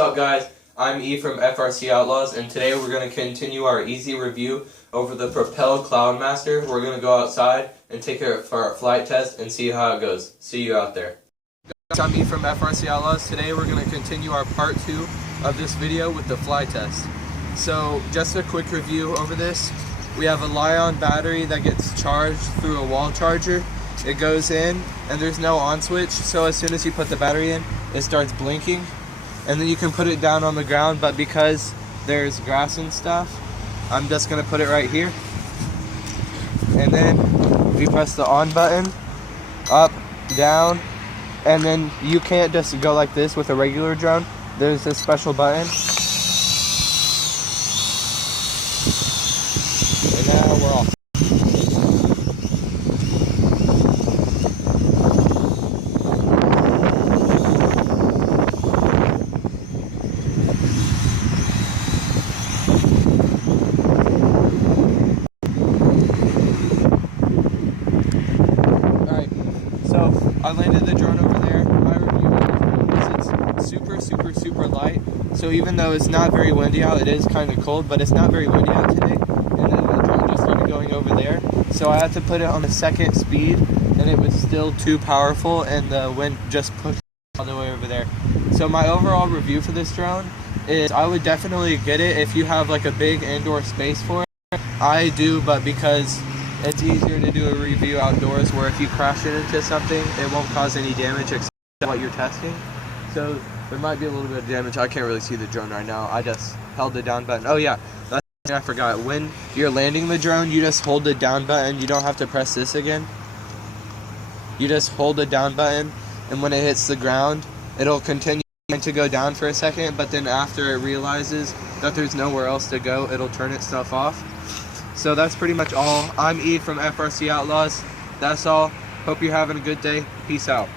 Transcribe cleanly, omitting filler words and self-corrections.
What's up, guys? I'm E from FRC Outlaws, and today we're going to continue our easy review over the Propel Cloudmaster. We're going to go outside and take it for our flight test and see how it goes. See you out there. I'm E from FRC Outlaws. Today we're going to continue our part 2 of this video with the flight test. So just a quick review over this. We have a Li-ion battery that gets charged through a wall charger. It goes in and there's no on switch, so as soon as you put the battery in, it starts blinking. And then you can put it down on the ground, but because there's grass and stuff, I'm just going to put it right here. And then we press the on button, up, down, and then you can't just go like this with a regular drone. There's this special button. And now we're off. So I landed the drone over there. My review is it's super light. So even though it's not very windy out, it is kind of cold, but it's not very windy out today. And then the drone just started going over there. So I had to put it on the second speed, and it was still too powerful, and the wind just pushed all the way over there. So my overall review for this drone is I would definitely get it if you have like a big indoor space for it. I do, but because it's easier to do a review outdoors where if you crash it into something, it won't cause any damage except what you're testing. So there might be a little bit of damage. I can't really see the drone right now. I just held the down button. Oh yeah, that's the thing I forgot. When you're landing the drone, you just hold the down button. You don't have to press this again. You just hold the down button, and when it hits the ground, it'll continue to go down for a second, but then after it realizes that there's nowhere else to go, it'll turn itself off. So that's pretty much all. I'm E from FRC Outlaws. That's all. Hope you're having a good day. Peace out.